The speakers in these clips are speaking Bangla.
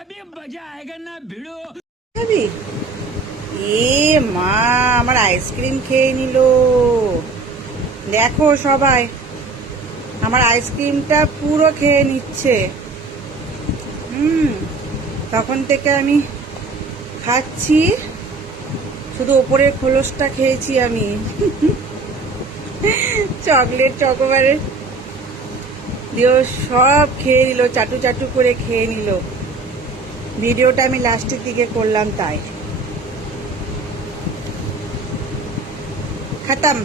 अभी मजा आएगा ना भिड़ो। খাবি? এ মা, আমার আইসক্রিম খেয়ে নিল। দেখো সবাই, আমার আইসক্রিমটা পুরো খেয়ে নিচ্ছে। তখন থেকে আমি খাচ্ছি, শুধু ওপরের খোলসটা খেয়েছি আমি। চকলেট চকোবারের দিয়েও সব খেয়ে নিল, চাটু চাটু করে খেয়ে নিল। ভিডিওটা আমি লাস্টের দিকে করলাম তাই। খতম।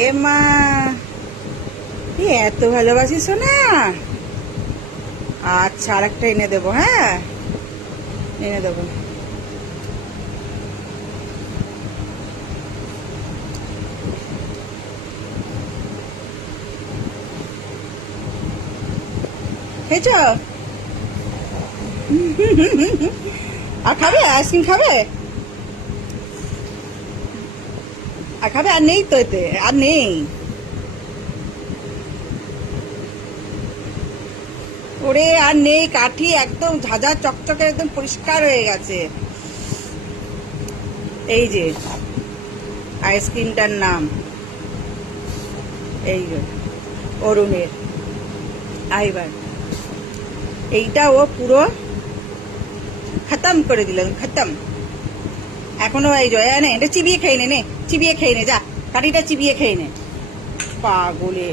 এ মা, এত ভালোবাসিস না? আচ্ছা, আর একটা এনে দেবো। হ্যাঁ, এনে দেবো। খেয়েছ? আর খাবে? আইসক্রিম খাবে? আর খাবে? আর নেই তো, এতে আর নেই। ওরে আর নেই, কাঠি একদম ঝাঁঝা চকচকে একদম পরিষ্কার হয়ে গেছে। এই যে আইসক্রিমটার নাম, এই যে অরুণের আইবার, এইটা ও পুরো খতম করে দিল, খতম। এখনো এই যে এটা চিবিয়ে খেয়ে নে, চিবিয়ে খেয়ে নে, যা কাঠিটা চিবিয়ে খেয়ে নে। পাগলে।